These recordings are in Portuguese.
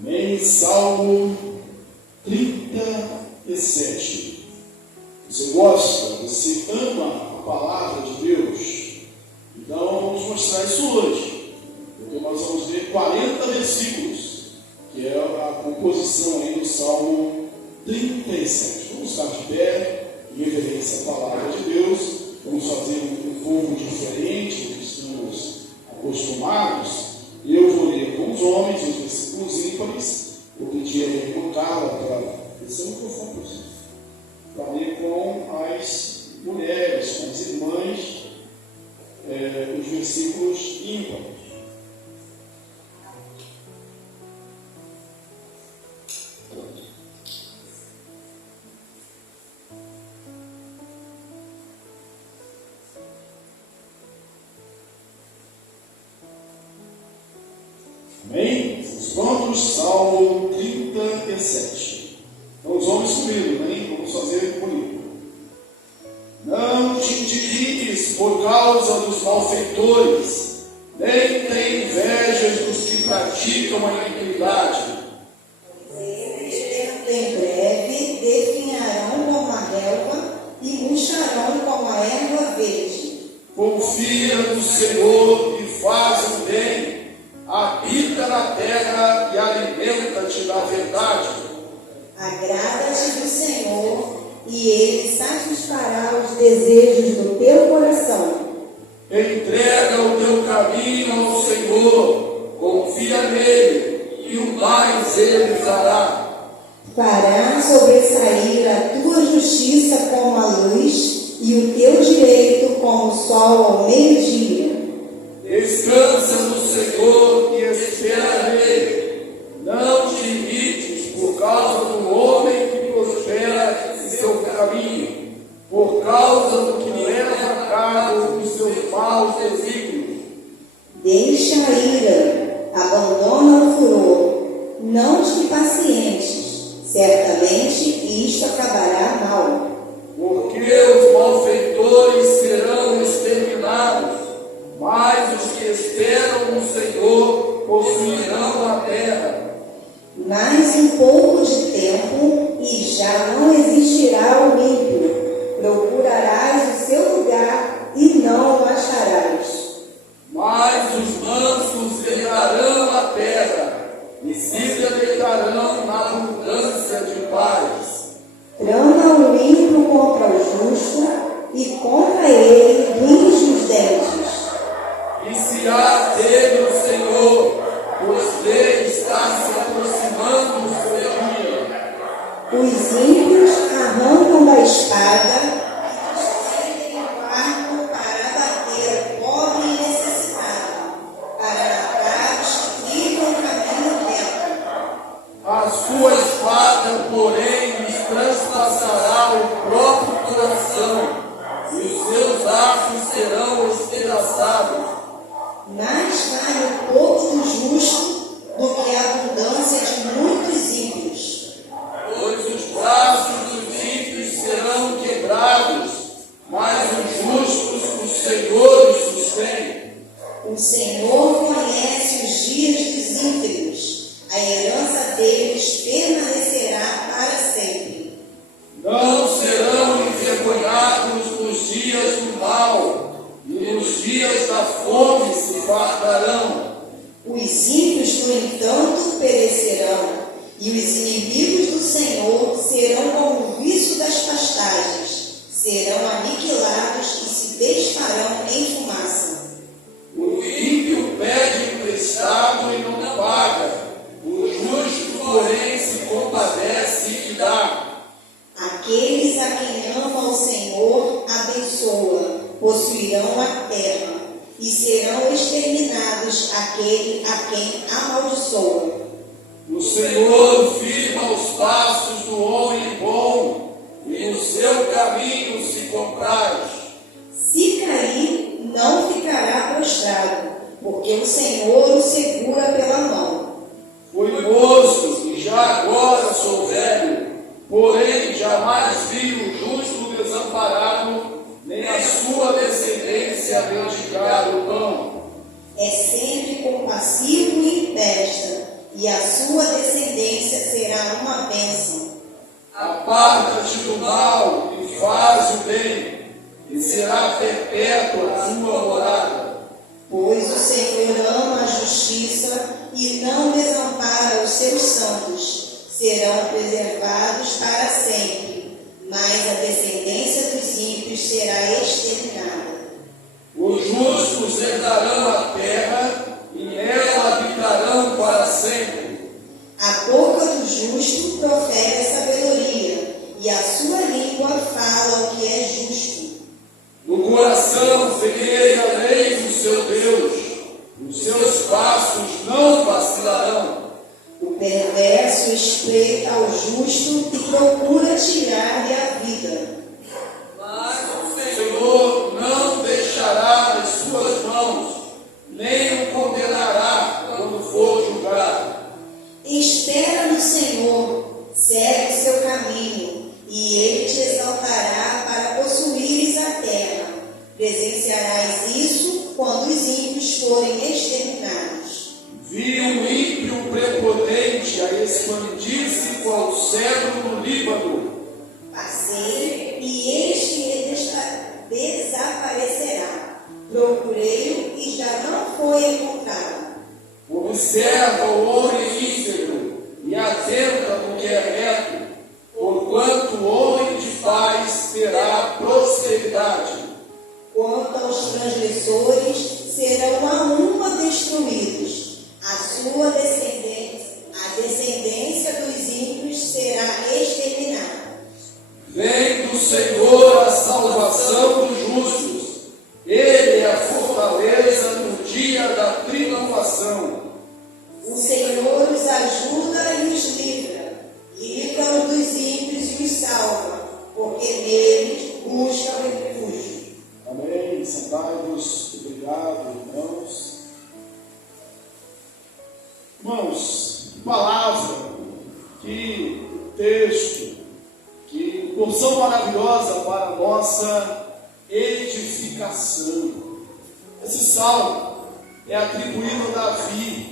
Amém. Salmo 37. Você gosta? Você ama a palavra de Deus? Então vamos mostrar isso hoje. Porque nós vamos ler 40 versículos, que é a composição aí do Salmo 37. Vamos estar de pé, em reverência à palavra de Deus. Vamos fazer um pouco diferente do que estamos acostumados. Eu vou ler com os homens os versículos ímpares. Vou pedir a minha irmã Carla para descer o microfone para ler com as mulheres, com as irmãs, os versículos ímpares. Amém? Estamos prontos? Salmo 37. Então, os homens comigo, amém? Vamos fazer comigo. Não te indignes por causa dos malfeitores, nem tem inveja dos que praticam a iniquidade. Em breve definharão como a relva e murcharão como a erva verde. Confia no Senhor e faz o bem. Habita na terra e alimenta-te da verdade. Agrada-te do Senhor e Ele satisfará os desejos do teu coração. Entrega o teu caminho ao Senhor, confia nele e o mais ele fará. Fará sobressair a tua justiça como a luz e o teu direito como o sol ao meio-dia. Descansa no Senhor e espera nele. Não te irrites por causa do homem que prospera em seu caminho, por causa do que leva a cabo os seus maus desígnios. Deixa a ira, abandona o furor, não te impacientes, certamente isto acabará mal. Porque os malfeitores serão exterminados, mas os que esperam no Senhor possuirão a terra. Mais um pouco de tempo e já não existirá o ímpio. Procurarás o seu lugar e não o acharás. Mas os mansos herdarão a terra e se deleitarão na abundância de paz. Trama o ímpio contra o justo e contra ele range os dentes. E se há dele o Senhor, pois dele está se aproximando o seu dia. Os ímpios arrancam da espada e estendem o arco para abater o pobre e necessitado, para matar os que trilham o caminho reto. A sua espada, porém, lhes transpassará o próprio coração, e os seus aços serão espedaçados. Mais vale o pouco do justo do que a abundância de muitos ímpios. Pois os braços dos ímpios serão quebrados, mas os justos o Senhor os sustém. O Senhor conhece os dias dos ímpios, a herança deles permanecerá para sempre. Não serão envergonhados nos dias do mal, e nos dias da fome se fartarão. Os ímpios, no entanto, perecerão, e os inimigos do Senhor serão como o viço das pastagens, serão aniquilados e se desfarão em fumaça. O ímpio pede emprestado e não paga, o justo, porém, se compadece e dá. Aqueles a quem ama o Senhor abençoa, possuirão a terra, e serão exterminados aquele a quem amaldiçoa. O Senhor firma os passos do homem bom, e no seu caminho se compraz. Se cair, não ficará prostrado, porque o Senhor o segura pela mão. Fui moço e já agora sou velho, porém jamais vi o justo desamparado, nem a sua descendência mendigar o pão. É sempre compassivo e empresta, e a sua descendência será uma bênção. Aparta-te do mal e faz o bem, e será perpétua a tua morada. Pois o Senhor ama a justiça e não desampara os seus santos. Serão preservados para sempre, mas a descendência dos ímpios será exterminada. Os justos herdarão a terra e nela habitarão para sempre. A boca do justo profere a sabedoria, e a sua língua fala o que é justo. No coração semeia a lei do seu Deus, os seus passos não vacilarão. O perverso espreita ao justo e procura tirar-lhe a vida. Mas o Senhor não deixará nas suas mãos, nem o condenará quando for julgado. Espera no Senhor, segue o seu caminho, e Ele te exaltará para possuires a terra. Presenciarás isso quando os ímpios forem exterminados. Vi um ímpio prepotente a expandir-se qual cedro no Líbano. Passei, e este desaparecerá. Procurei-o e já não foi encontrado. Observa o homem íntegro e atenta no que é reto, porquanto o homem de paz terá prosperidade. Quanto aos transgressores, serão a uma destruídos. A descendência dos ímpios será exterminada. Vem do Senhor a salvação dos justos. Ele é a fortaleza no dia da tribulação. O Senhor os ajuda e os livra. Livra-os dos ímpios e os salva, porque neles buscam refúgio. Amém. Sentai-vos. Obrigado, irmãos. Irmãos, que palavra, que texto, que porção maravilhosa para a nossa edificação. Esse salmo é atribuído a Davi.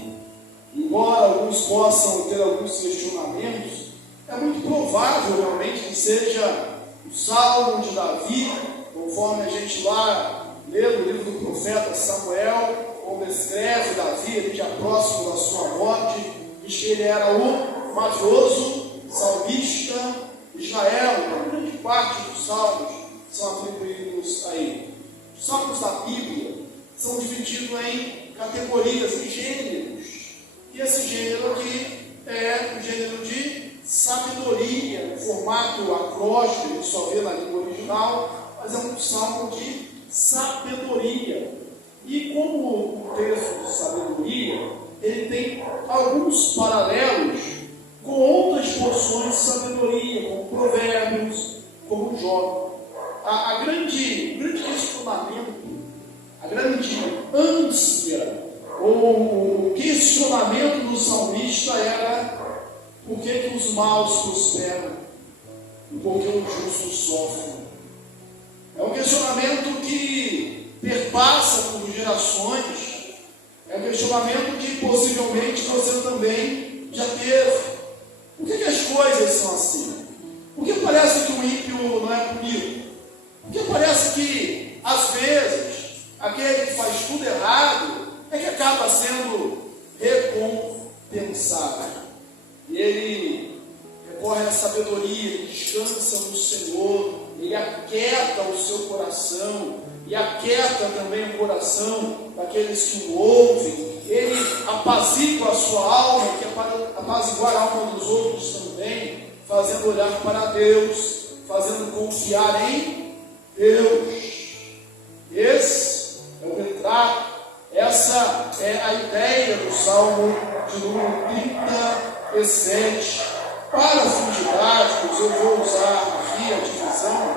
Embora alguns possam ter alguns questionamentos, é muito provável realmente que seja o salmo de Davi, conforme a gente lá lê no livro do profeta Samuel, onde descreve Davi, ele já próximo da sua morte, diz que ele era o mavioso salmista de Israel. Então, grande parte dos salmos são atribuídos a ele. Os salmos da Bíblia são divididos em categorias, em gêneros. E esse gênero aqui é o gênero de sabedoria, no formato acróstico, a gente só vê na língua original, mas é um salmo de sabedoria. E como o texto de sabedoria, ele tem alguns paralelos com outras porções de sabedoria, como Provérbios, como Jó. O grande questionamento, a grande ânsia, ou o questionamento do salmista era: por que os maus prosperam e por que os justos sofrem? É um questionamento que perpassa por gerações, é um questionamento que possivelmente você também já teve. Por que as coisas são assim? Por que parece que o ímpio não é punido? Por que parece que, às vezes, aquele que faz tudo errado é que acaba sendo recompensado? E ele recorre à sabedoria, ele descansa no Senhor, ele aquieta o seu coração, e aquieta também o coração daqueles que o ouvem. Ele apazigua a sua alma, que é para apaziguar a alma dos outros também, fazendo olhar para Deus, fazendo confiar em Deus. Esse é o retrato, essa é a ideia do Salmo de número 37. Para fins didáticos, eu vou usar aqui a divisão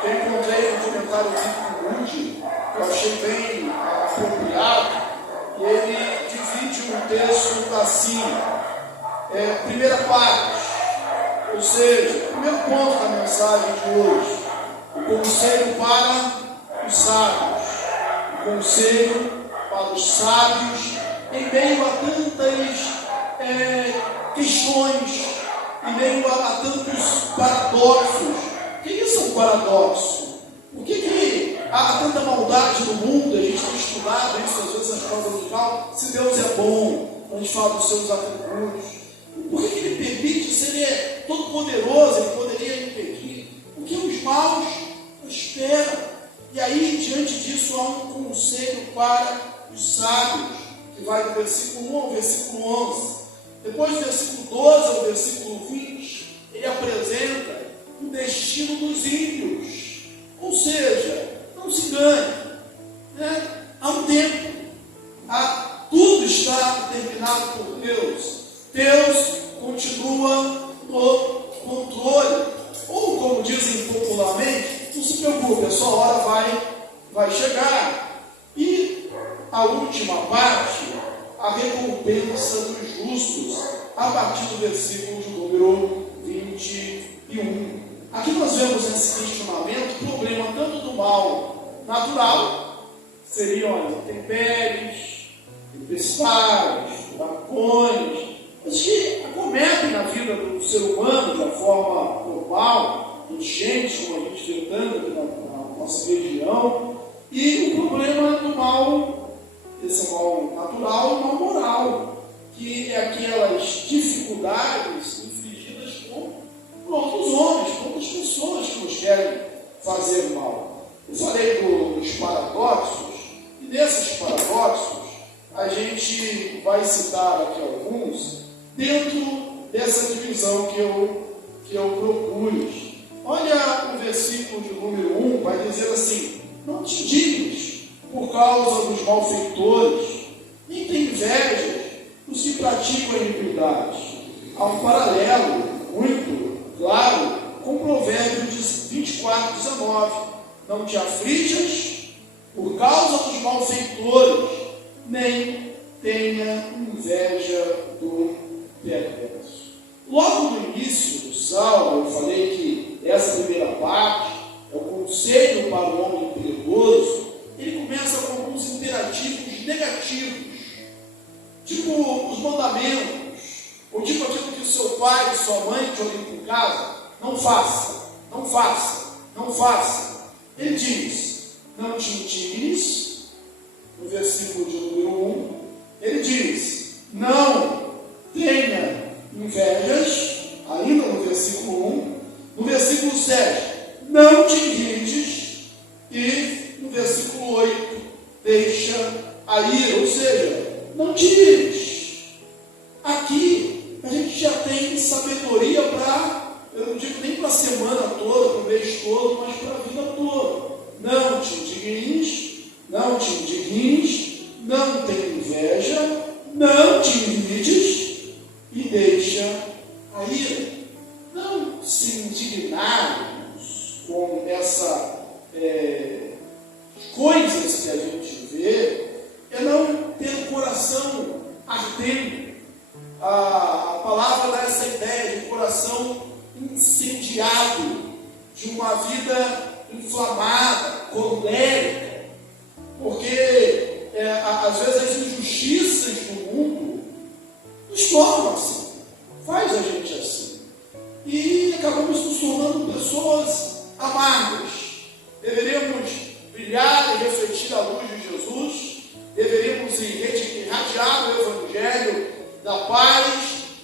que eu encontrei no comentário bíblico Moody, que eu achei bem apropriado, e ele divide um texto assim: primeira parte, ou seja, o primeiro ponto da mensagem de hoje, o conselho para os sábios, o conselho para os sábios em meio a tantas questões, em meio a tantos paradoxos. O que isso é um paradoxo? Por que há tanta maldade no mundo? A gente tem estudado isso às vezes na escola dominical. Se Deus é bom, a gente fala dos seus atributos. Por que Ele permite? Se Ele é todo poderoso, Ele poderia impedir. Porque os maus prosperam. E aí, diante disso, há um conselho para os sábios, que vai do versículo 1 ao versículo 11. Depois do versículo 12 ao versículo 20, ele apresenta o destino dos ímpios. Ou seja, não se engane, né? Há um tempo, tudo está determinado por Deus. Deus continua no controle. Ou, como dizem popularmente, não se preocupe, a sua hora vai chegar. E a última parte, a recompensa dos justos, a partir do versículo de número 21. Aqui nós vemos nesse questionamento o problema tanto do mal natural, seriam as intempéries, tempestades, furacões, mas que acometem na vida do ser humano de forma normal, enchentes, como a gente vê tanto aqui na nossa região, e o problema do mal, esse mal natural e o mal moral, que é aquelas dificuldades infligidas por outros homens, por outras pessoas que nos querem fazer mal. Eu falei dos paradoxos, e nesses paradoxos a gente vai citar aqui alguns dentro dessa divisão que eu propus. Olha o versículo de número 1, vai dizer assim: não te indignes por causa dos malfeitores, nem tem inveja dos que praticam a iniquidade. Há um paralelo muito claro com o provérbio de 24:19. Não te aflijas por causa dos malfeitores, nem tenha inveja do perverso. Logo no início do Salmo, eu falei que essa primeira parte é o conselho para o homem piedoso. Ele começa com alguns imperativos negativos, tipo os mandamentos, ou tipo aquilo que o seu pai e sua mãe te orientam em casa: não faça, não faça, não faça. Ele diz: não te indignes, no versículo de número 1. Ele diz: não tenha invejas, ainda no versículo 1. No versículo 7, não te irrites, e no versículo 8, deixa a ira, ou seja, não te ires. Aqui a gente já tem sabedoria para, eu não digo nem para a semana toda, para o mês todo, mas para a vida toda. Não te indignes, não te indignes, não tenha inveja, não te irrites e deixa a ira. Não se indignarmos com essas coisas que a gente vê, é não ter o coração ardendo. A palavra dá essa ideia de coração incendiado, de uma vida inflamada, colérica, porque às vezes as injustiças do mundo nos tornam assim, faz a gente assim, e acabamos nos tornando pessoas amargas. Deveríamos brilhar e refletir a luz de Jesus, deveríamos irradiar o Evangelho da paz,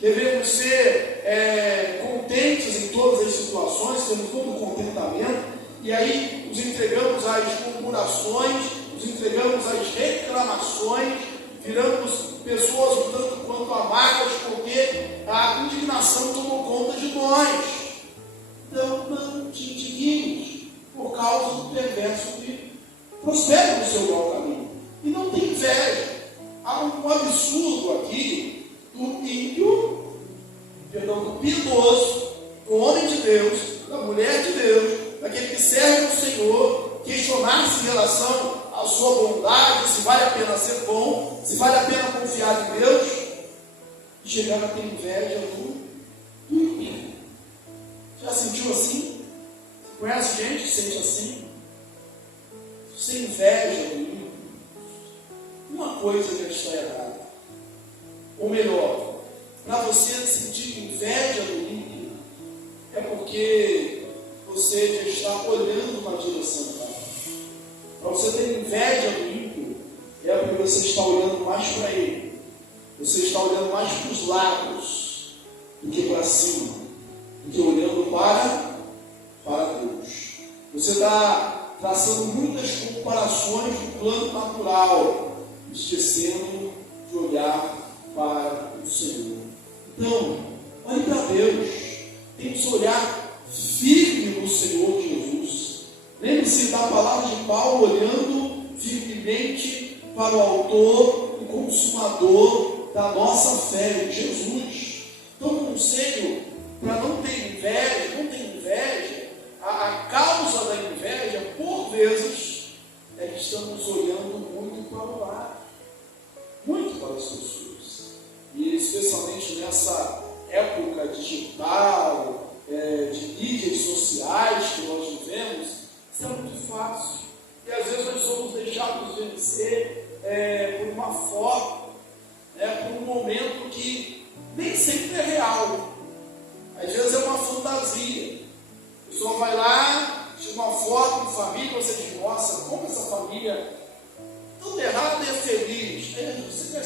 devemos ser contentes em todas as situações, temos todo o contentamento, e aí nos entregamos às murmurações, nos entregamos às reclamações, viramos pessoas um tanto quanto amargas, porque a indignação tomou conta de nós. Então, não te indignes por causa do perverso que prospera no seu mau caminho. E não tem inveja. Há um absurdo aqui do ímpio, do piedoso, do homem de Deus, da mulher de Deus, daquele que serve ao Senhor, questionar-se em relação à sua bondade, se vale a pena ser bom, se vale a pena confiar em Deus, e chegar a ter inveja do ímpio. Já sentiu assim? Você conhece gente que sente assim? Sem inveja do ímpio, uma coisa já está errada. Ou melhor, para você sentir inveja do ímpio, é porque você já está olhando na direção errada. Para você ter inveja do ímpio, é porque você está olhando mais para ele. Você está olhando mais para os lados do que para cima, do que olhando para Deus. Você está traçando muitas comparações do plano natural, esquecendo de olhar para o Senhor. Então, olhe para Deus, tem que olhar firme no Senhor Jesus. Lembre-se da palavra de Paulo, olhando firmemente para o autor e consumador da nossa fé, Jesus. Então, um conselho para não ter inveja, a causa da inveja, por vezes, é que estamos olhando muito para o lado, muito para as pessoas. E especialmente nessa época digital, de mídias sociais que nós vivemos, isso é muito fácil. E às vezes nós somos deixados vencer por uma foto, por um momento que nem sempre é real. Às vezes é uma fantasia. A pessoa vai lá, tira uma foto de família, você diz, nossa, como essa família tudo errado e é feliz.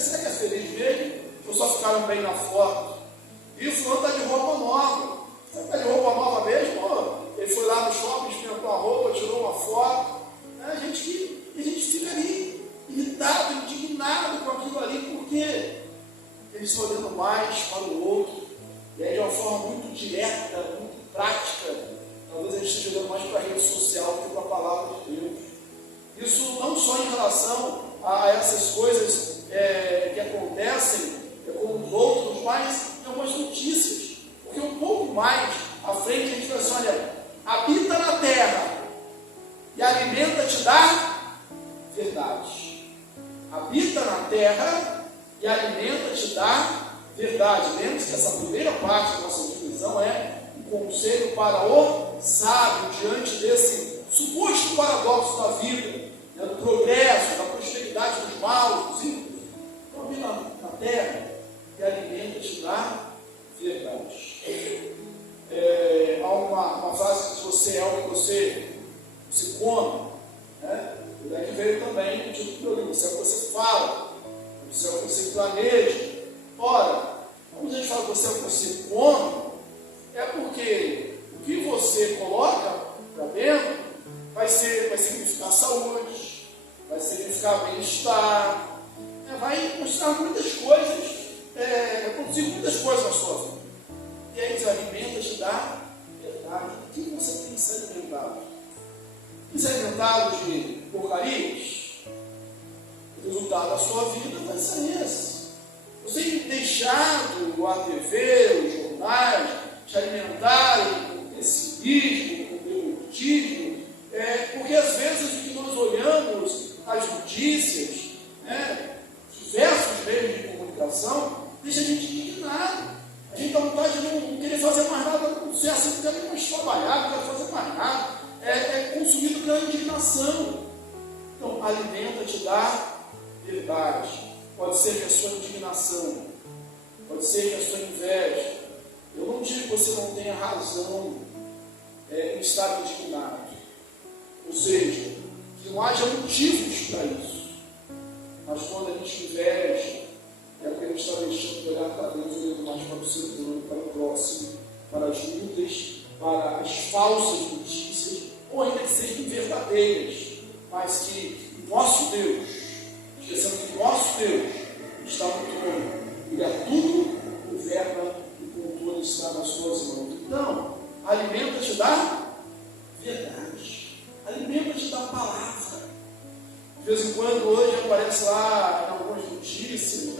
Será que é feliz mesmo? Ou só ficaram bem na foto? E o fulano está de roupa nova. Será que está de roupa nova mesmo? Ele foi lá no shopping, experimentou a roupa, tirou uma foto. A gente fica ali, irritado, indignado com aquilo ali, porque eles estão olhando mais para o outro. E aí de uma forma muito direta, muito prática, talvez a gente esteja olhando mais para a rede social do que para a palavra de Deus. Isso não só em relação a essas coisas que acontecem com os outros, mas em algumas notícias. Porque um pouco mais à frente a gente vai assim, olha, habita na terra e alimenta-te da verdade. Habita na terra e alimenta-te da verdade. Lembre-se que essa primeira parte da nossa divisão é um conselho para o sábio diante desse suposto paradoxo da vida, do progresso, da prosperidade dos maus, dos ímpios. Então, habita na terra e alimenta-te da verdade. Há uma frase que você é o que você come, e daqui veio também o título do livro, você é o que você fala, você é o que você planeja. Ora, quando a gente fala que você é o que você come, é porque o que você coloca para dentro vai significar saúde, vai significar bem-estar, vai mostrar muitas coisas, vai produzir muitas coisas na sua vida. E aí diz, alimenta-te da verdade. O que você tem se alimentado? Tem se alimentado de porcarias? O resultado da sua vida vai ser esse. Você tem deixado a TV, os jornais, te alimentarem com pessimismo, com derrotismo, porque às vezes o que nós olhamos as notícias, diversos meios de comunicação, deixa a gente indignado. A gente dá vontade de não querer fazer mais nada, não ser assim, não quer mais trabalhar, não quer fazer mais nada. É consumido pela indignação. Então, alimenta-te da verdade. Pode ser que a sua indignação, pode ser que a sua inveja. Eu não digo que você não tenha razão em estar indignado. Ou seja, que não haja motivos para isso. Mas quando a gente inveja, é porque a gente está deixando de olhar para Deus, olhando mais para o ser humano, para o próximo, para as lutas, para as falsas notícias, ou ainda que sejam verdadeiras, mas que o nosso Deus, esquecendo que o nosso Deus está no trono, Ele é tudo, governa e o controle está nas suas mãos. Então, alimenta-te da verdade, alimenta-te da palavra. De vez em quando, hoje aparece lá em algumas notícias,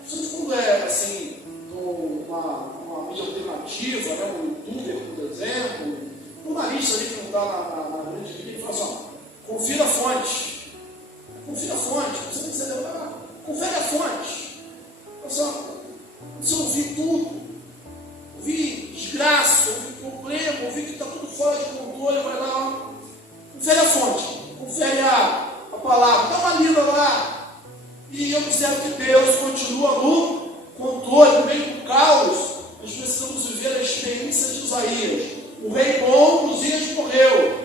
principalmente quando é assim, uma mídia alternativa, um youtuber, por exemplo, um jornalista ali que não está na grande mídia, ele fala assim, confira a fonte. Confira a fonte, você tem que celebrar, confere a fonte. Você ouvir tudo, ouvir desgraça, ouvir problema, ouvir que está tudo fora de controle, vai lá, confere a fonte, confere a palavra, dá uma lida lá, e observe que Deus continua no controle, no meio do caos, nós precisamos viver a experiência de Isaías. O rei bom, Uzias, morreu.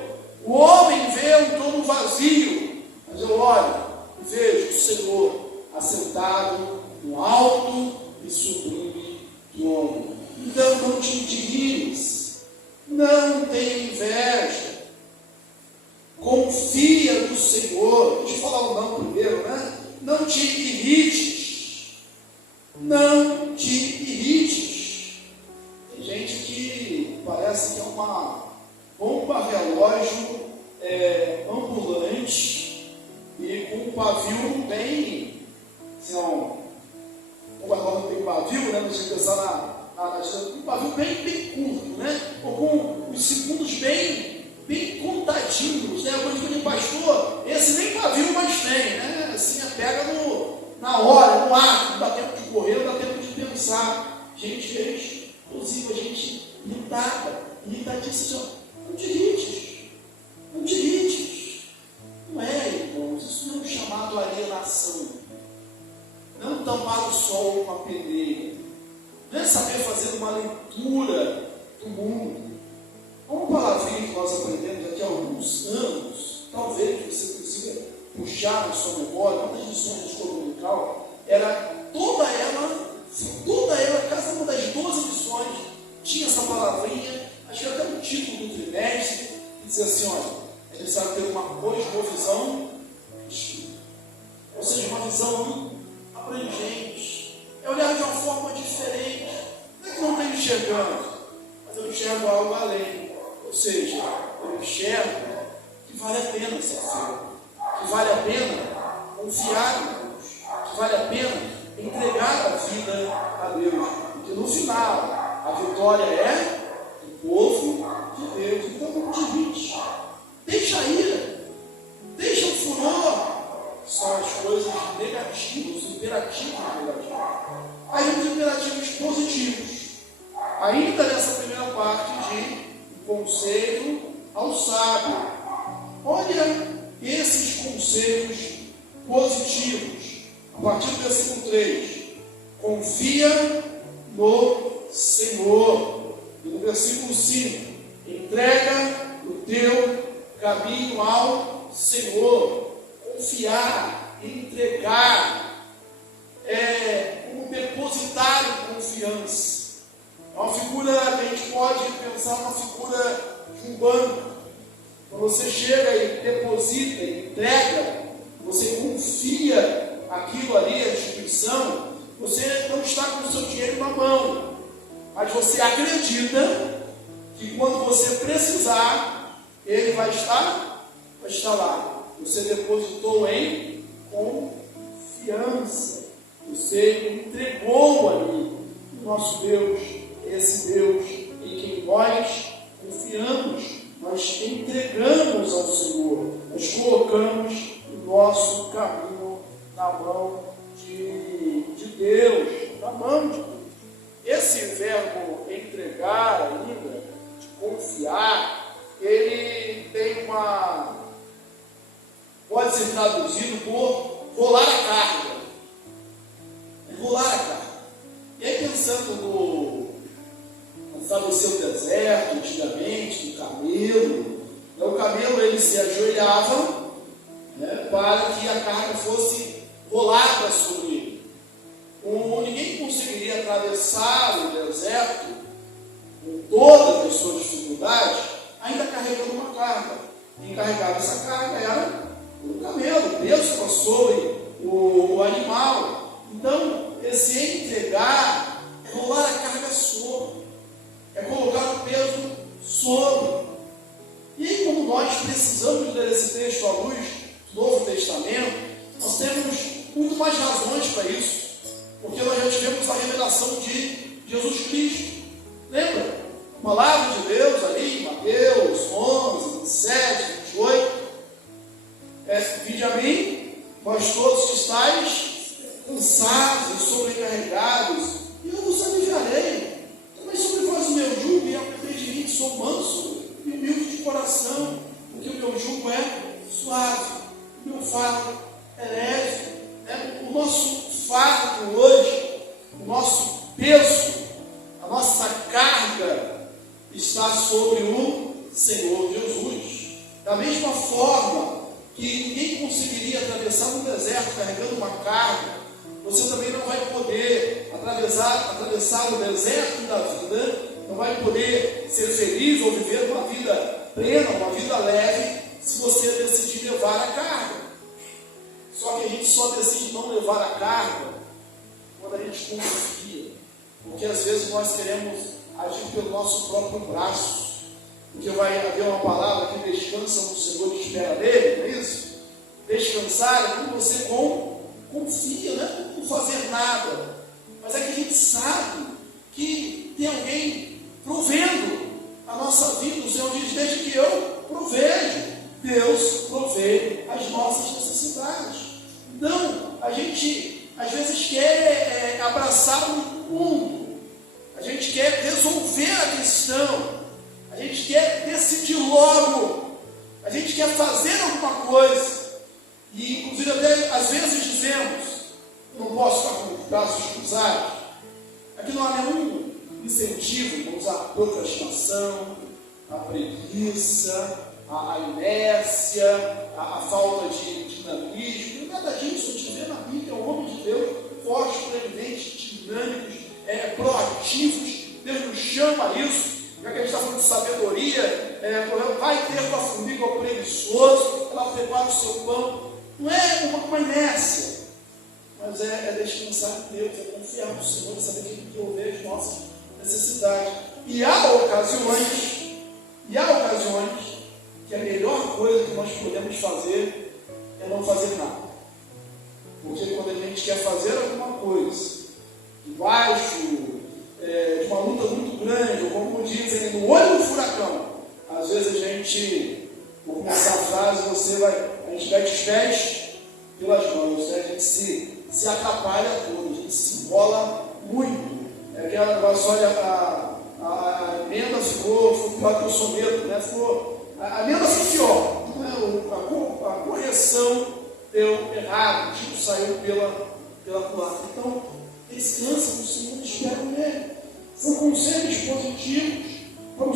O homem vê um trono vazio, mas eu olho e vejo o Senhor assentado no alto e sublime trono. Então não te indignes, não tenha inveja, confia no Senhor. Deixa eu falar o não primeiro, né? Não te irrites, não te irrites. Tem gente que parece que é uma bomba relógio ambulante e com um pavio bem, assim, um relógio tem pavio, né? Não sei pensar um pavio bem curto, né? Ou com os segundos bem contadinhos, né? Eu digo, pastor, esse nem pavio mais tem, né? Assim, pega na hora, no ato, não dá tempo de correr, não dá tempo de pensar. Gente, inclusive a gente irritadíssima. Não te irrites. Não é, irmãos, isso não é um chamado à alienação. Não tampar o sol com a peneira. Não é saber fazer uma leitura do mundo. Uma palavrinha que nós aprendemos aqui há alguns anos, talvez você consiga puxar na sua memória, uma das lições da escola dominical, era toda ela, cada uma das 12 lições tinha essa palavrinha, acho que era até o título do trimestre, que dizia assim, olha, é necessário ter uma cosmovisão espírita. Ou seja, uma visão abrangente, é olhar de uma forma diferente. Não é que não estou enxergando, mas eu enxergo algo além. Ou seja, eu enxergo que vale a pena ser fiel, que vale a pena confiar em Deus, que vale a pena entregar a vida a Deus, porque no final a vitória é do povo de Deus. Então não te irrite, deixa a ira, deixa o furor, são as coisas negativas, os imperativos negativos. Aí os imperativos positivos, ainda nessa primeira parte de conselho ao sábio. Olha esses conselhos positivos. A partir do versículo 3. Confia no Senhor. E no versículo 5. Entrega o teu caminho ao Senhor. Confiar, entregar, como depositar em confiança. É uma figura que a gente pode pensar, uma figura de um banco. Quando você chega e deposita, e entrega, você confia aquilo ali, a instituição, você não está com o seu dinheiro na mão, mas você acredita que quando você precisar, ele vai estar lá. Você depositou em confiança, você entregou ali o nosso Deus, esse Deus em quem nós confiamos, nós entregamos ao Senhor, nós colocamos o nosso caminho na mão de Deus, na mão de Deus. Esse verbo entregar ainda, de confiar, ele tem pode ser traduzido por rolar a carga. Rolar a carga. E aí pensando no seu deserto, antigamente, no camelo. Então, o camelo ele se ajoelhava, né, para que a carga fosse rolada sobre ele. Ninguém conseguiria atravessar o deserto com todas as suas dificuldades, ainda carregando uma carga. Quem carregava essa carga era o camelo, o peso estava sobre o animal. Então, esse entregar é rolar a carga sobre, é colocar o peso sobre. E aí, como nós precisamos ler esse texto à luz do Novo Testamento, nós temos muito mais razões para isso, porque nós já tivemos a revelação de Jesus Cristo. Lembra? A palavra de Deus ali, Mateus 11, 27, 28. Vinde a mim, vós todos que estáis cansados e sobrecarregados, e eu vos aliviarei. Também sobre vós o meu jugo, e aprendei de mim, que sou manso e humilde de coração, porque o meu jugo é suave, o meu fardo é leve. O nosso fardo hoje, o nosso peso deserto carregando uma carga, você também não vai poder atravessar o deserto da vida, não vai poder ser feliz ou viver uma vida plena, uma vida leve, se você decidir levar a carga. Só que a gente só decide não levar a carga quando a gente confia, porque às vezes nós queremos agir pelo nosso próprio braço, porque vai haver uma palavra que descansa no Senhor e espera nele, não é isso? Descansar é quando você confia, não é por fazer nada, mas é que a gente sabe que tem alguém provendo a nossa vida. O Senhor diz: desde que eu provejo, Deus provê as nossas necessidades. Então, a gente às vezes quer abraçar o mundo, a gente quer resolver a questão, a gente quer decidir logo, a gente quer fazer alguma coisa, e inclusive até às vezes dizemos: não posso ficar com os braços cruzados. Aqui não há nenhum incentivo, vamos à procrastinação, à preguiça, à inércia, à falta de dinamismo, nada disso. A gente vê na Bíblia um homem de Deus fortes, previdentes, dinâmicos, proativos. Deus nos chama a isso. Já que a gente está falando de sabedoria, vai ter com a formiga o preguiçoso, ela prepara o seu pão. Não é uma inércia, mas é descansar em Deus, é confiar no Senhor, saber que Ele provê as nossas necessidades. E há ocasiões que a melhor coisa que nós podemos fazer é não fazer nada. Porque quando a gente quer fazer alguma coisa debaixo de uma luta muito grande, ou como dizem, no olho do furacão, às vezes a gente, vou começar a frase, a gente mete os pés pelas mãos, né? A gente se atrapalha todo, a gente se embola muito. É aquela negócio, olha, a emenda ficou pior que o soneto, né? A emenda ficou pior, né? A correção deu errado, o tipo saiu pela culatra. Então, descansa no Senhor, espera nele. São conselhos positivos para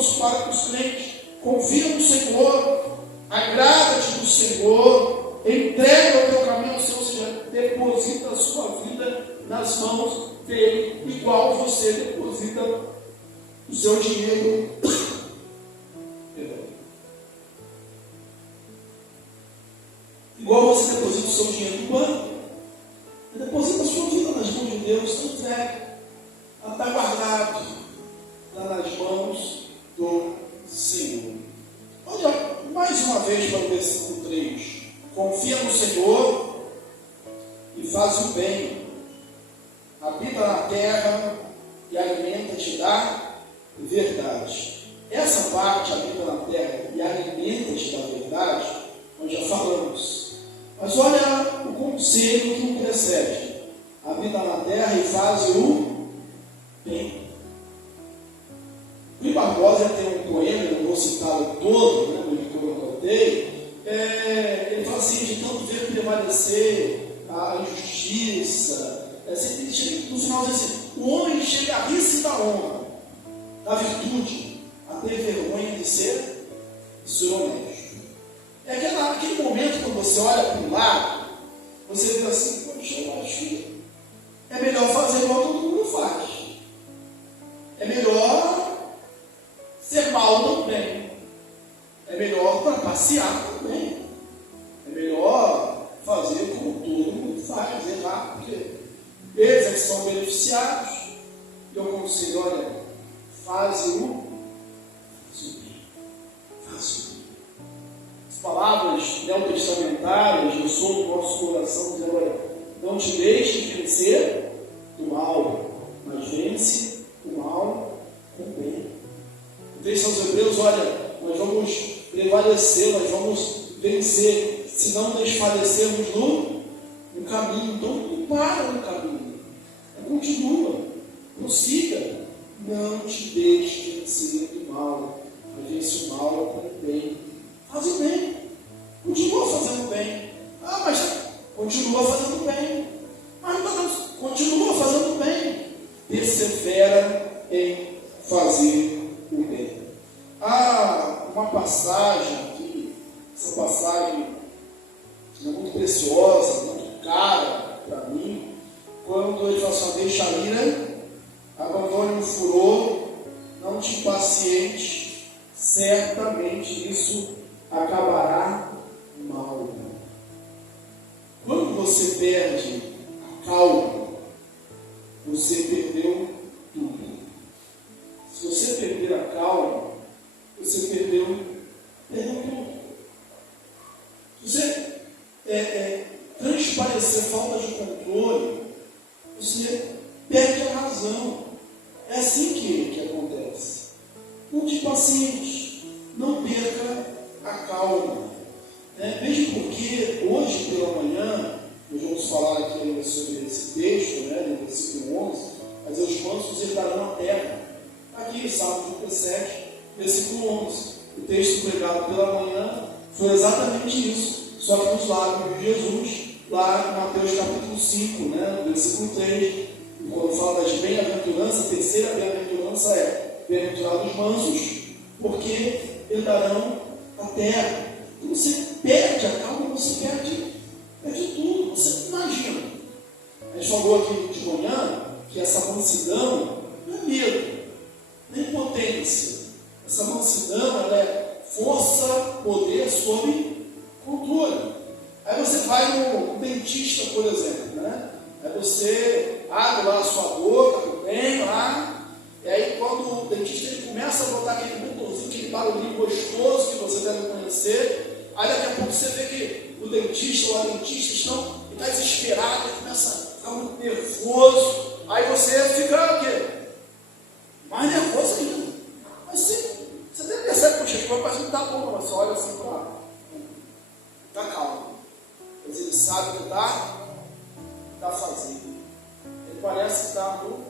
os crentes. Confia no Senhor, agrada-te do Senhor, entrega o teu caminho ao Senhor, ou seja, deposita a sua vida nas mãos dele, igual você deposita o seu dinheiro. Igual você deposita o seu dinheiro no banco. Deposita a sua vida nas mãos de Deus, não entrega. Ela está guardado, está nas mãos do Senhor. Olha mais uma vez para o versículo 3. Confia no Senhor e faz o bem. Habita na terra e alimenta-te da verdade. Essa parte, habita na terra e alimenta-te da verdade, nós já falamos. Mas olha o conselho que o precede. Habita na terra e faz o bem. O Barbosa tem um poema, eu não vou citá-lo todo, né, porque eu contei. Ele fala assim: de tanto ver prevalecer a injustiça, sempre chega, no final diz assim: o homem chega a rir-se da honra, da virtude, a ter vergonha de ser honesto. É aquele momento quando você olha para o lado, você diz assim: poxa, eu acho que é melhor fazer igual todo mundo faz. É melhor ser mal também. É melhor passear também. É melhor fazer como todo mundo faz, errar, porque eles é que são beneficiados. E eu aconselho: olha, faz o bem. Faz o bem. As palavras neotestamentárias no som do nosso coração dizem: olha, não te deixe vencer do mal, mas vence o mal com o bem. O texto aos Hebreus: olha, nós vamos prevalecer, nós vamos vencer, se não desfalecermos no caminho. Então não para no caminho, continua, prossiga, não te deixe vencer do mal, mas vence o mal com o bem. Faz o bem, continua fazendo o bem. Mas continua fazendo o bem. Mas não, continua fazendo o bem. Persevera em fazer o bem. Há uma passagem aqui, essa passagem é muito preciosa, muito Quando ele fala assim, deixa a ira, abandone o furor, não te impaciente, certamente isso acabará mal. Quando você perde a calma, você perdeu tudo. Se você perder a calma, você perdeu tudo. Se você transparecer falta de controle, você perde a razão. É assim que acontece. Não te impaciente, não perca a calma. Mesmo porque hoje pela manhã, nós vamos falar aqui ainda sobre esse texto, no versículo 11, mas os mansos herdarão a terra. Aqui, Salmo 37, versículo 11. O texto pregado pela manhã foi exatamente isso, só que nos lábios de Jesus, lá em Mateus capítulo 5, versículo 3, quando fala das bem-aventuranças, a terceira bem-aventurança é bem-aventurados mansos, porque herdarão a terra. Quando você perde a calma, você perde tudo. Você imagina. A gente falou aqui de manhã que essa mansidão não é medo, nem potência. Essa mansidão ela é força, poder sob controle. Aí você vai no dentista, por exemplo, Aí você abre lá a sua boca, bem lá, e aí quando o dentista ele começa a botar aquele motorzinho, aquele barulhinho gostoso que você deve conhecer, aí daqui a pouco você vê que o dentista ou a dentista está desesperado, ele começa a ficar muito nervoso, aí você fica o quê? Mais nervoso ainda. Mas você até percebe que o chefe parece que não está bom, mas você olha assim para lá. Está calmo. Mas ele sabe o que está fazendo. Ele parece que está no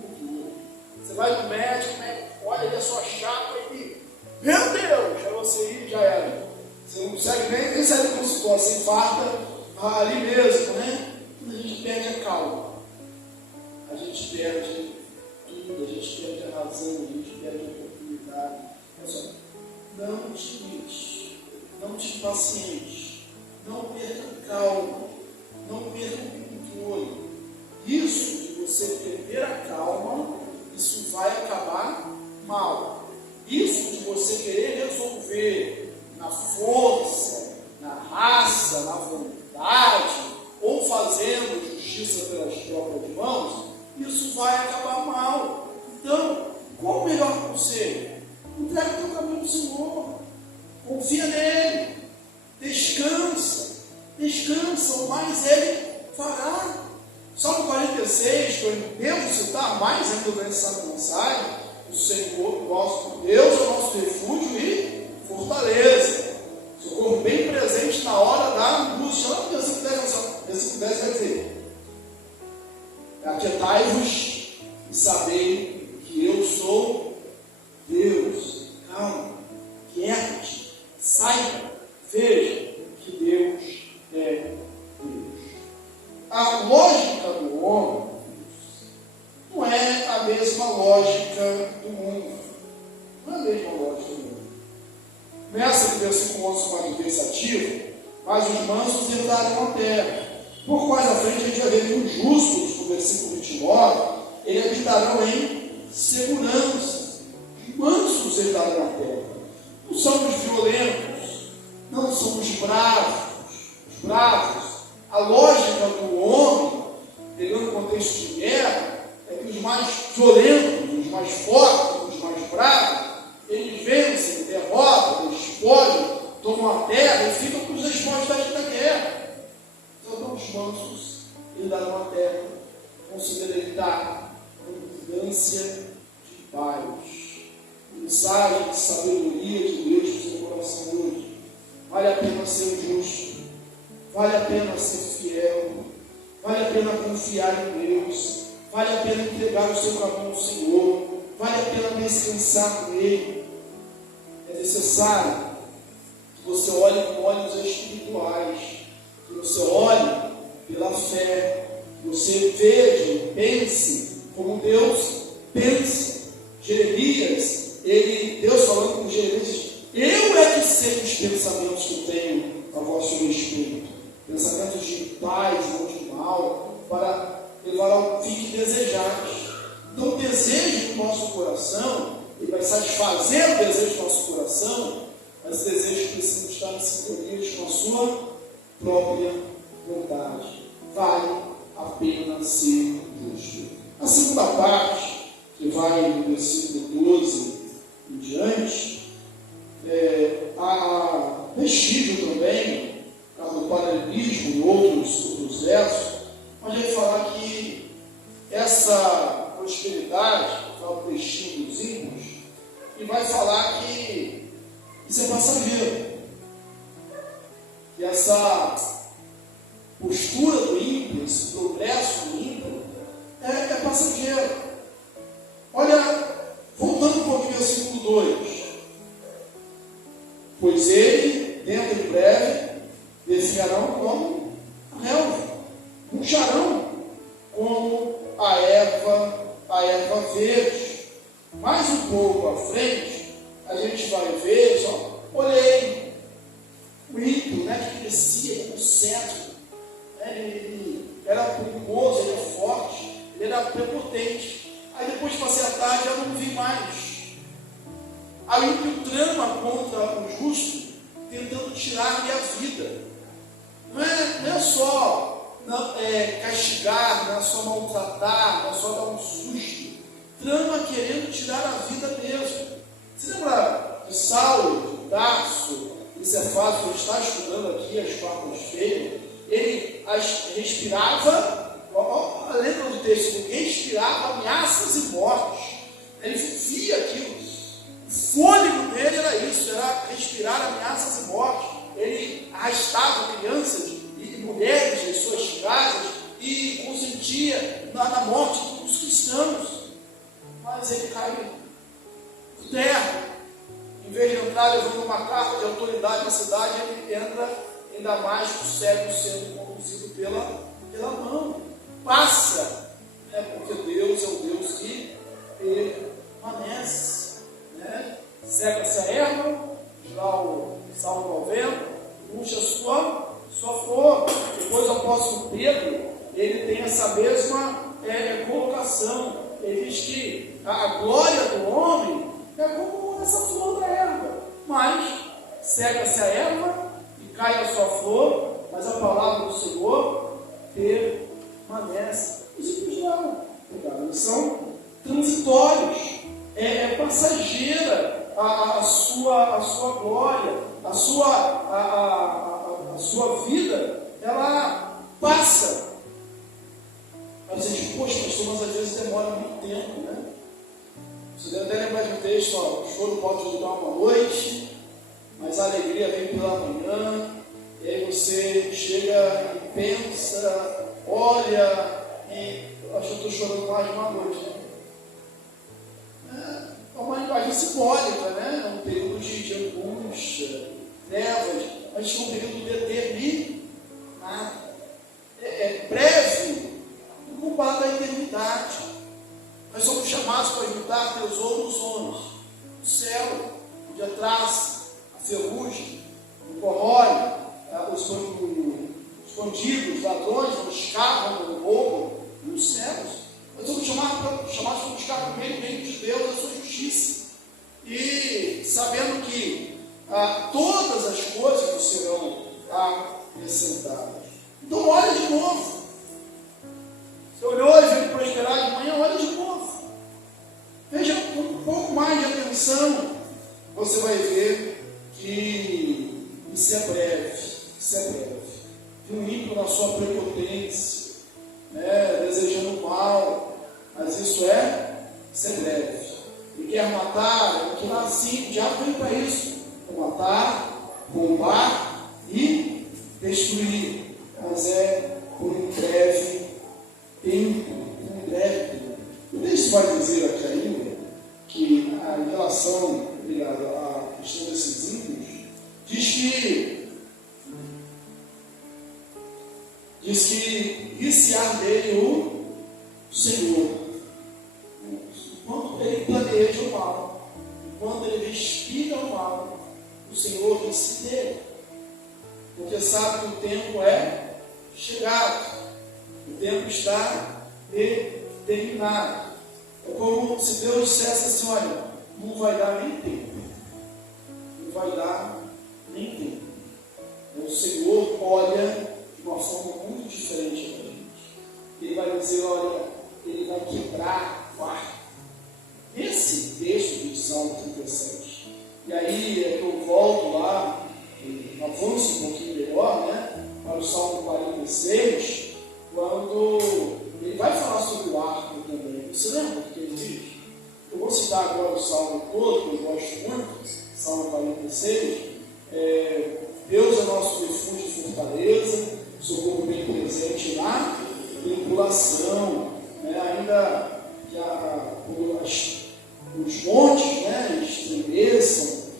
futuro. Você vai no médico, olha ali a sua chapa e meu Deus, já você ir, já era. Você não consegue nem sair do consultório, você infarta ali mesmo, Quando a gente perde a calma, a gente perde tudo, a gente perde a razão, a gente perde a oportunidade. É só, não te irrite, não te impaciente, não perca a calma, não perca o controle. Isso de você perder a calma, isso vai acabar mal. Isso de você querer resolver na força, na raça, na vontade, ou fazendo justiça pelas próprias mãos, isso vai acabar mal. Então, qual o melhor conselho? Entrega o teu caminho ao Senhor, confia nele, descansa, o mais ele fará. Salmo 46, que eu devo citar mais ainda durante essa mensagem, o Senhor, nosso Deus, é o nosso refúgio e fortaleza. Socorro bem presente na hora da angústia. Olha o versículo 10 vai dizer: aquietai-vos e sabei que eu sou Deus. Calma, quieta-te, saiba, veja que Deus é Deus. A lógica do homem não é a mesma lógica do mundo. Não é a mesma lógica do mundo. Começa no versículo 11 com uma pensativo, mas os mansos herdarão a terra. Por mais à frente a gente vai ver que os justos, no versículo 29, eles habitarão em segurança. Os mansos herdarão a terra. Não são os violentos, não são os bravos. A lógica do homem, pegando o contexto de guerra, é que os mais violentos, os mais fortes, os mais bravos, eles vencem, derrotam, explodem, tomam a terra e ficam com os espólios da guerra. Então, os mansos, eles darão a terra, vão se deleitar com abundância de paz. Mensagem de sabedoria de Deus para o seu coração hoje. Vale a pena ser justo, vale a pena ser fiel, vale a pena confiar em Deus, vale a pena entregar o seu caminho ao Senhor, vale a pena descansar nele. É necessário que você olhe com olhos espirituais, que você olhe pela fé, que você veja e pense como Deus pensa. Jeremias, Deus falando com Jeremias, eu é que sei os pensamentos que tenho a vosso respeito, pensamentos de paz, não de mal, para ele vai lá o fim de desejar. Então o desejo do nosso coração, ele vai satisfazer o desejo do nosso coração, mas esse desejo precisa estar em sintonia com a sua própria vontade. Vale a pena ser justo. A segunda parte, que vai no versículo 12 em diante, há vestígio também, do paralelismo em outros versos, mas vai falar que essa prosperidade, o destino dos ímpios, e vai falar que isso é passageiro. E essa postura do ímpio, esse progresso do ímpio, é passageiro. Olha, voltando um pouquinho ao versículo 2. Pois ele, dentro de breve, desfiarão como a relva, murcharão como a erva verde. Mais um pouco à frente, a gente vai ver, só, olhei, o ímpio, que crescia como cetro, ele era perigoso, ele era forte, ele era prepotente. Aí depois de passar a tarde, eu não vi mais. Aí o ímpio trama contra o justo, tentando tirar-lhe a vida. Não é só castigar, não é só maltratar, não é só dar um susto. Trama querendo tirar a vida mesmo. Você lembra de Saulo, de Tarso? Isso é fácil, ele está estudando aqui as quartas-feiras. Ele respirava, lembra do texto? Ele respirava ameaças e mortes. Ele vivia aquilo. O fôlego dele era isso, era respirar ameaças e mortes. Ele arrastava crianças e mulheres em suas casas e consentia na morte dos cristãos. Mas ele cai por terra. Em vez de entrar levando uma carta de autoridade na cidade, ele entra em Damasco, cego, sendo conduzido pela mão. Passa, porque Deus é o Deus que permanece. Seca-se a erva, lá o Salmo 90, puxa sua flor. Depois o apóstolo Pedro, ele tem essa mesma colocação. Ele diz que a glória do homem é como essa flor da erva, mas seca-se a erva e cai a sua flor, mas a palavra do Senhor permanece. Os ímpios não, eles são transitórios, é passageira a sua glória, a sua vida, ela passa. Aí você diz, poxa, pastor, mas às vezes demora muito tempo, né? Você deve até lembrar de um texto, o choro pode durar uma noite, mas a alegria vem pela manhã, e aí você chega e pensa, olha, e acho que eu estou chorando mais de uma noite, né? É uma linguagem simbólica, né? É um período de angústia, trevas, mas é um período determinado. É breve, comparado à eternidade. Nós somos chamados para ajudar tesouros nos homens. O céu, onde a traça, a ferrugem, o corrói, os bandidos, os ladrões, não escavam, não roubam nos céus. Nós somos chamados para buscar primeiro o reino de Deus, a sua justiça. E sabendo que todas as coisas nos serão acrescentadas. Então olha de novo. Você olhou e viu prosperar de manhã, olha de novo. Veja com um pouco mais de atenção. Você vai ver que isso é breve. Isso é breve. Um ímpio na sua prepotência, desejando mal, mas isso é breve. Ele quer matar, ele quer assim, o diabo veio para isso, para matar, roubar e destruir, mas é por um breve tempo, O texto vai dizer aqui ainda que em relação à questão desses ímpios, diz que viciar dele o Senhor. Enquanto ele planeja o mal, enquanto ele respira o mal, o Senhor vice dele. Porque sabe que o tempo é chegado, o tempo está determinado. É como se Deus dissesse assim: olha, não vai dar nem tempo. Não vai dar nem tempo. O Senhor olha de uma forma muito diferente da gente. Ele vai dizer: olha, ele vai quebrar o arco. Esse texto do Salmo 37. E aí é que eu volto lá, avanço um pouquinho melhor, né, para o Salmo 46, quando ele vai falar sobre o arco também. Você lembra do que ele diz? Eu vou citar agora o Salmo todo, que eu gosto muito, Salmo 46. Deus é nosso refúgio e fortaleza, socorro bem presente na tribulação, né? Ainda que os montes, né, estremeçam,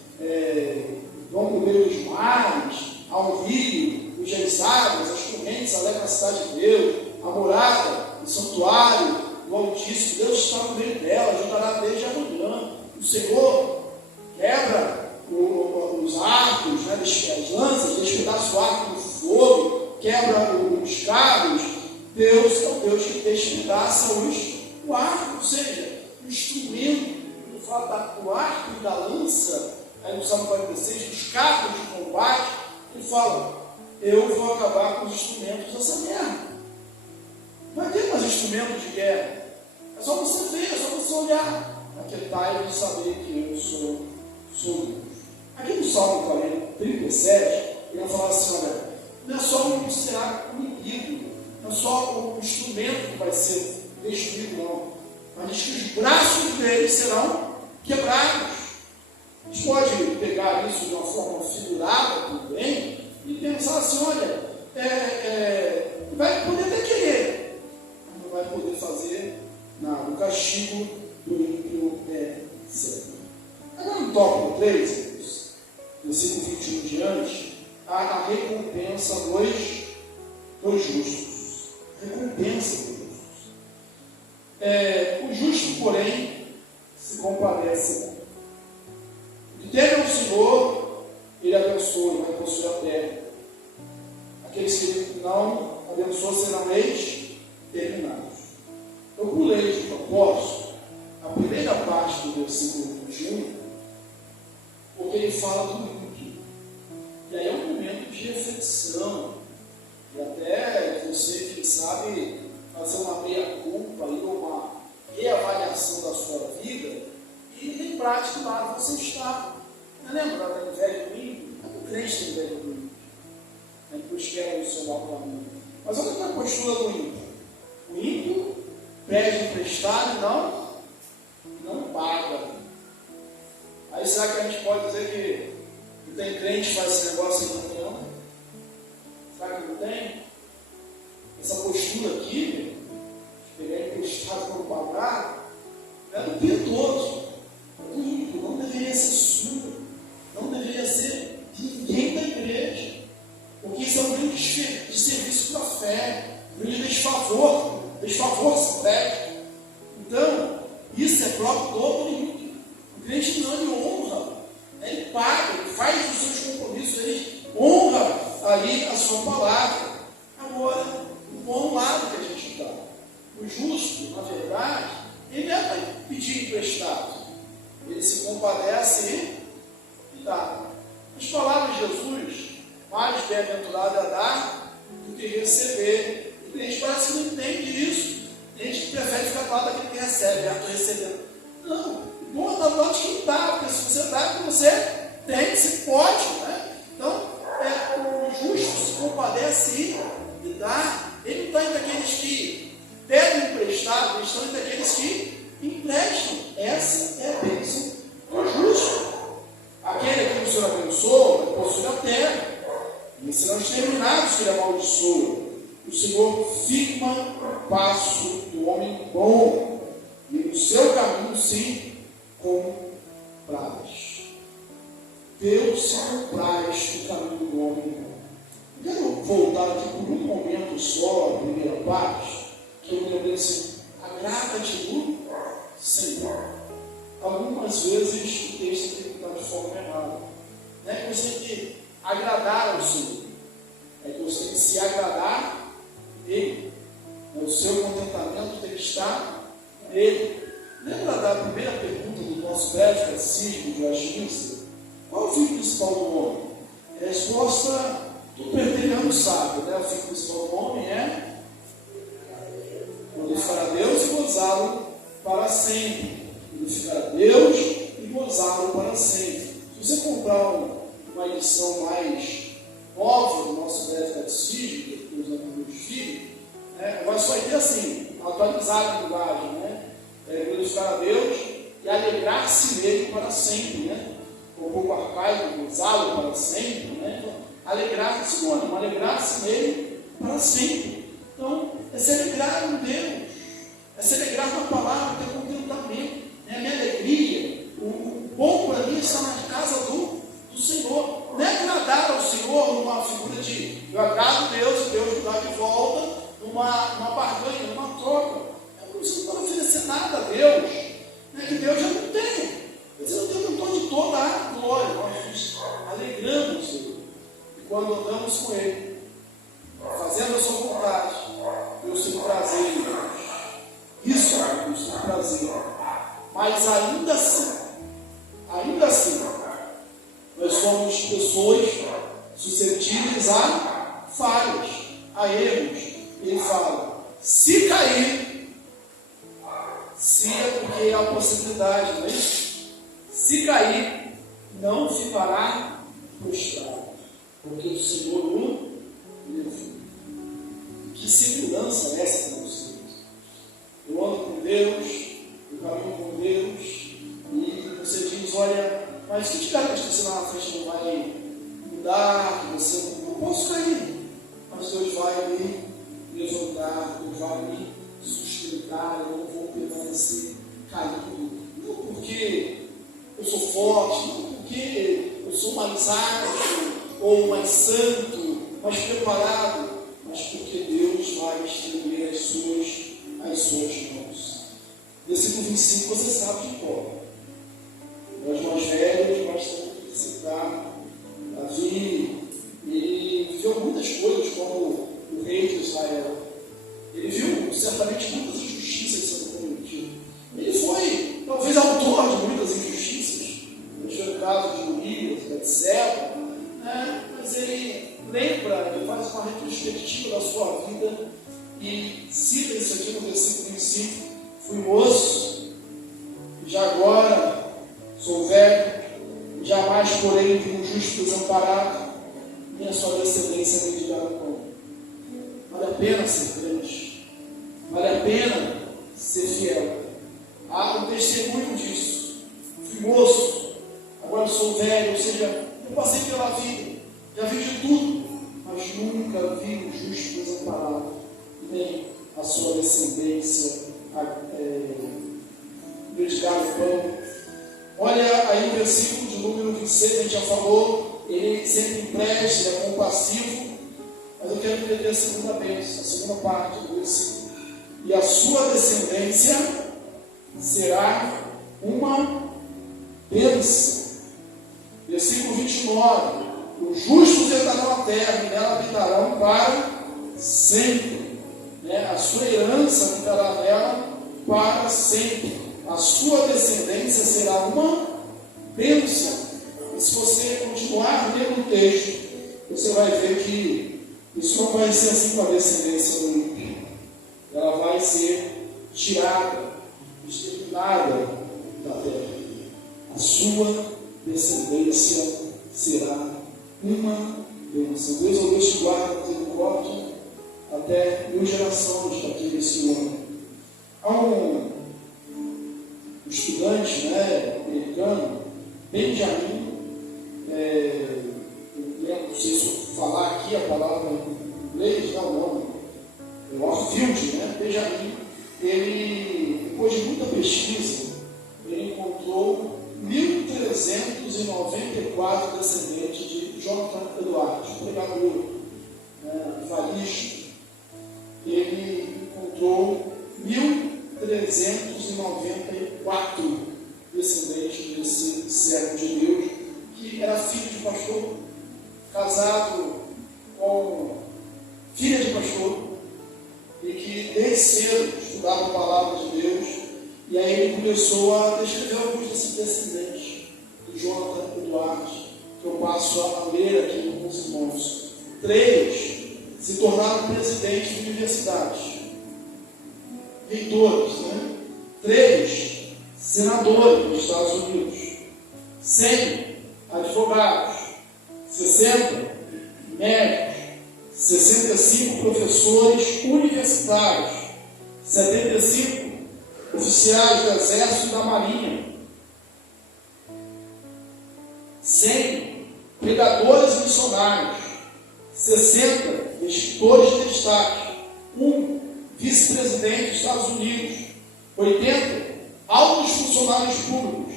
vão por meio dos mares, ao rio, os gerizades, as correntes alegram a cidade de Deus, a morada, o santuário, o Altíssimo. Deus está no meio dela, ajudará desde amanhã. O Senhor quebra os arcos, né, as lanças, despedaça o arco do fogo, quebra os cabos. Deus é o Deus que despedaça o arco, ou seja, o instrumento. Ele fala do arco e da lança, aí no Salmo 46, dos carros de combate. Ele fala: eu vou acabar com os instrumentos dessa guerra. Não vai ter mais instrumentos de guerra. É só você ver, é só você olhar. Aquietai de saber que eu sou Deus. Aqui no Salmo 37, ele vai falar assim: olha, não é só o inimigo, não é só o instrumento que vai ser destruído, não. Mas diz que os braços deles serão quebrados. A gente pode pegar isso de uma forma figurada também e pensar assim: olha, vai poder até querer, mas não vai poder fazer nada. O castigo do ímpio é certo. Agora no tópico 3, versículo 21 em diante, a recompensa dos justos. Recompensa dos justos. O justo, porém, se compadece. O que teme ao Senhor, ele abençoa, ele vai possuir a terra. Aqueles que ele não abençoa serão exterminados. Eu pulei de propósito a primeira parte do versículo 21, porque ele fala do ímpio. E aí é um momento de reflexão, e até você, quem sabe, fazer uma meia-culpa, uma reavaliação da sua vida e lembrar de que lado você está. Não é lembrar da inveja do ímpio? O crente tem inveja do ímpio. Depois querem o seu mau caminho. Mas olha a postura do ímpio. O ímpio pede emprestado e não paga. Aí será que a gente pode dizer que não tem crente que faz esse negócio aí não? Será que não tem? Essa postura aqui, de pegar emprestado para não pagar, é do piedoso, é do ímpio. Não deveria ser sua, não deveria ser de ninguém da igreja, porque isso é um grande de serviço para a fé, um grande desfavor celeste. Então, isso é próprio do ímpio. O crente não lhe honra, ele paga, ele faz os seus compromissos, ele honra ali a sua palavra. Agora, o bom lado que a gente dá, o justo, na verdade, ele não vai pedir emprestado, ele se compadece e dá. As palavras de Jesus, mais bem-aventurado é dar do que receber. E a gente parece que não entende isso. A gente prefere ficar do lado daquele que recebe, estou recebendo. Não, bom é dar do lado de quem dá, porque se você dá, é porque você tem, você pode, né? Então, o justo se compadece e dá. Ele não está entre aqueles que pedem emprestado, eles estão entre aqueles que emprestam. Essa é a bênção do justo. Aquele que o Senhor abençoa, vai possuir a terra, e serão exterminados que ele amaldiçoa. O Senhor firma o passo do homem bom, e no seu caminho se compraz. Deus se compraz no caminho do homem bom. Quero voltar aqui por um momento só, a primeira parte, que eu me lembrei assim: agrada-te do Senhor. Algumas vezes o texto tem que estar de forma errada. Não é que você tem que agradar ao Senhor, é que você tem que se agradar dele. O seu contentamento está nele. Lembra da primeira pergunta do nosso breve catecismo de Westminster? Qual é o fim principal do homem? A resposta, todo perteniano sabe, né? O fim principal do homem é glorificar a Deus e gozá-lo para sempre. Glorificar a Deus e gozá-lo para sempre. Se você comprar uma edição mais nova do nosso breve catecismo, que eu uso meus filhos, né, vai ter assim, atualizar a linguagem, né? Glorificar a Deus e alegrar-se nele para sempre, né? Um pouco arcaico, gozá-lo para sempre, né? Alegrar-se, sinônimo, alegrar-se nele para sempre. Então, é se alegrar em Deus, é se alegrar na palavra, ter contentamento, né? A minha alegria, o bom para mim está na casa do Senhor. Não é agradar ao Senhor numa figura de eu agrado a Deus e Deus me dá de volta, numa barganha, numa troca. Você não pode oferecer nada a Deus, né, que Deus já não tem. Você não tem o autor de toda a glória. Nós nos alegramos Senhor. E quando andamos com Ele, fazendo a sua vontade, Deus tem prazer em Deus. Isso é Deus tem prazer. Mas ainda assim, nós somos pessoas suscetíveis a falhas, a erros. Ele fala, se cair, se é porque há possibilidade, não é isso? Se cair, não ficará prostrado, porque o Senhor o levou. Que segurança é essa para vocês? Eu ando com Deus, eu caminho com Deus, e você diz, olha, mas se tiver acontecendo lá na frente não vai mudar, que você não posso cair, mas Deus vai me levantar, Deus vai me sustentar, eu não vou permanecer caído, não porque eu sou forte, não porque eu sou mais ágil, ou mais santo, mais preparado, mas porque Deus vai estender as suas mãos. Versículo 25 você sabe de cor. Nós mais velhos, nós temos que citar Davi, ele viveu muitas coisas como o rei de Israel. Ele viu certamente muitas injustiças sendo cometidas. Ele foi, talvez, autor de muitas injustiças. Ele foi o caso de Urias, Betseba, né? Mas ele lembra, ele faz uma retrospectiva da sua vida e cita isso aqui no versículo 25. Fui moço, e já agora sou velho, jamais porém vi um justo desamparado, nem a sua descendência mendigada pão. Vale a pena ser crente, vale a pena ser fiel. Há um testemunho disso. Fui moço, agora sou velho, ou seja, eu passei pela vida, já vi de tudo, mas nunca vi um justo desamparado, nem a sua descendência mendigada pão. Olha aí o versículo de número 26, a gente já falou, ele sempre empresta, ele é compassivo, mas eu quero entender a segunda bênção, a segunda parte do versículo. E a sua descendência será uma bênção. Versículo 29. Os justos herdarão a terra e nela habitarão para sempre. A sua herança habitará nela para sempre. A sua descendência será uma bênção. E se você continuar lendo o texto, você vai ver que isso não vai ser assim com a descendência do ímpio. Ela vai ser tirada, exterminada da terra. A sua descendência será uma bênção. Deus ao Deus te guarda, misericórdia, até 1000 gerações daquele esse ano. Há um estudante americano, Benjamin, não sei se eu falar aqui a palavra em inglês, não, é Warfield, Benjamin, ele, depois de muita pesquisa, ele encontrou 1.394 descendentes de Jonathan Edwards, pregador, evangelista. Ele encontrou 1.394 descendentes desse servo de Deus, que era filho de pastor, casado com filha de pastor, e que desde cedo estudava a palavra de Deus, e aí ele começou a descrever alguns desses descendentes do Jonathan Eduardo, que eu passo a ler aqui com os irmãos. 3 se tornaram presidentes de universidades, reitores, 3 senadores nos Estados Unidos, 100 advogados, 60 médicos, 65 professores universitários, 75 oficiais do Exército e da Marinha, 100 pregadores e missionários, 60 escritores de destaque, 1 vice-presidente dos Estados Unidos, 80 altos funcionários públicos,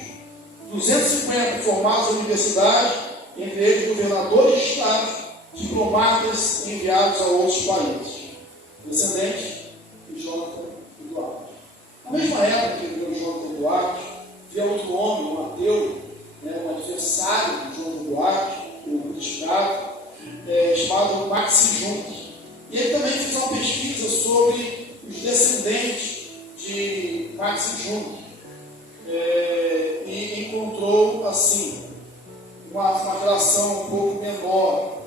250 formados em universidades, entre eles governadores de estados, diplomatas enviados a outros países, descendentes de Jonathan Eduardo. Na mesma época que veio Jonathan Eduardo, veio outro homem, um ateu, um adversário de Jonathan Eduardo, um criticado, chamado Maxim Juncker. E ele também fez uma pesquisa sobre os descendentes de Maxim Juncker, e encontrou assim uma relação um pouco menor.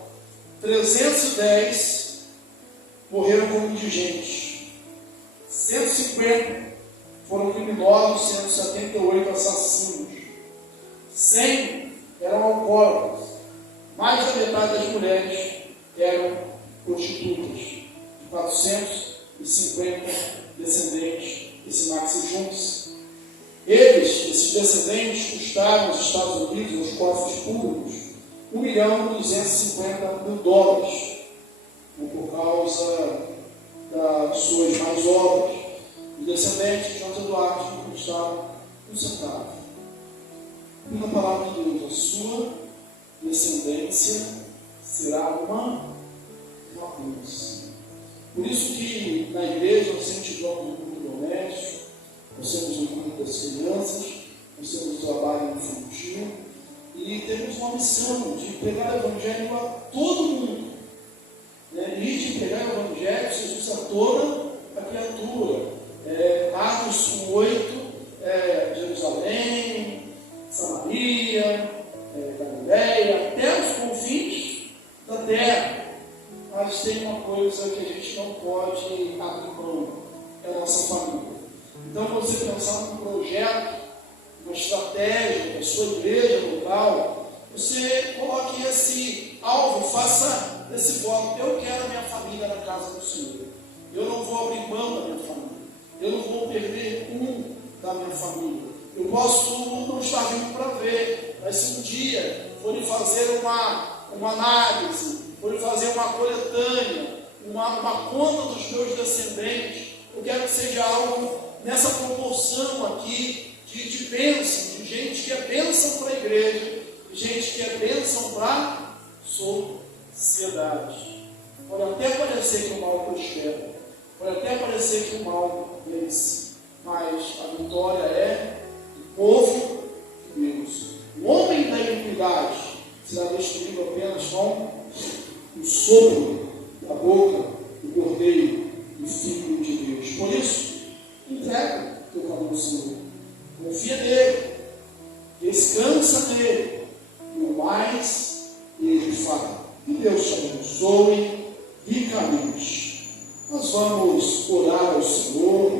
310 morreram como indigentes, 150 foram criminosos, sendo 78 assassinos, 100 eram alcoólatras, mais da metade das mulheres eram prostitutas. De 450 descendentes desse Maxim Juncker. Esses descendentes, custaram aos Estados Unidos, aos cofres públicos, $1.250.000, por causa das suas más obras. Os descendentes de Jonathan Eduardo não custaram um centavo. Na palavra de Deus, a sua descendência será uma bênção. Por isso que na igreja nós sempre tivemos um culto doméstico, nós temos um culto das crianças, nós temos um trabalho infantil, e temos uma missão de pregar o Evangelho a todo mundo, e de pregar o Evangelho de Jesus a toda a criatura. Atos 1:8, Jerusalém, Samaria, Galileia, até os confins da terra. Mas tem uma coisa que a gente não pode abrir mão, é a nossa família. Então, você pensar num projeto, uma estratégia da sua igreja local, você coloque esse alvo, faça esse voto: eu quero a minha família na casa do Senhor. Eu não vou abrir mão da minha família. Eu não vou perder um da minha família. Eu posso não estar vivo para ver, mas se um dia forem fazer uma análise, forem fazer uma coletânea, uma conta dos meus descendentes, eu quero que seja algo nessa proporção aqui de bênção, de gente que é bênção para a igreja, de gente que é bênção para a sociedade. Pode até parecer que o mal prospera, pode até parecer que o mal vence, mas a vitória é do povo de Deus. O homem da iniquidade será destruído apenas com o sopro da boca do Cordeiro, do Filho de Deus. Por isso, entrega o teu caminho ao Senhor, confia nele, descansa nele, e o mais ele fará. Que Deus te abençoe ricamente. Nós vamos orar ao Senhor,